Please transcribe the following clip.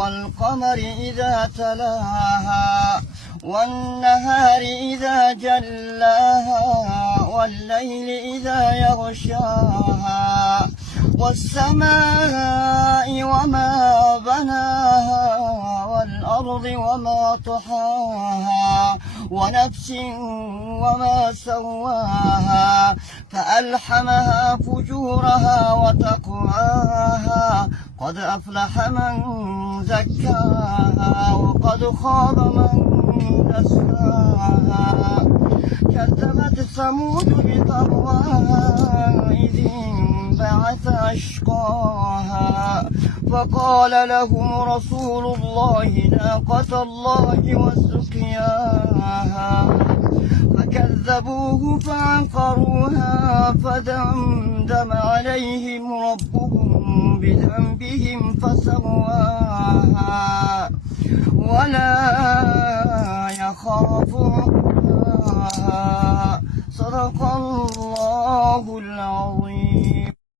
والقمر إذا تلاها والنهار إذا جلاها والليل إذا يغشاها والسماء وما بناها والأرض وما طحاها ونفس وما سواها فألحمها فجورها وتقواها قد أفلح من زكاها وقد خاب من دساها كذبت ثمود بطغواها إذ انبعث أشقاها فقال لهم رسول الله ناقة الله وسقياها فكذبوه فعقروها فدمدم عليهم ربهم بذنبهم فسواها ولا يخاف عقباها صدق الله العظيم.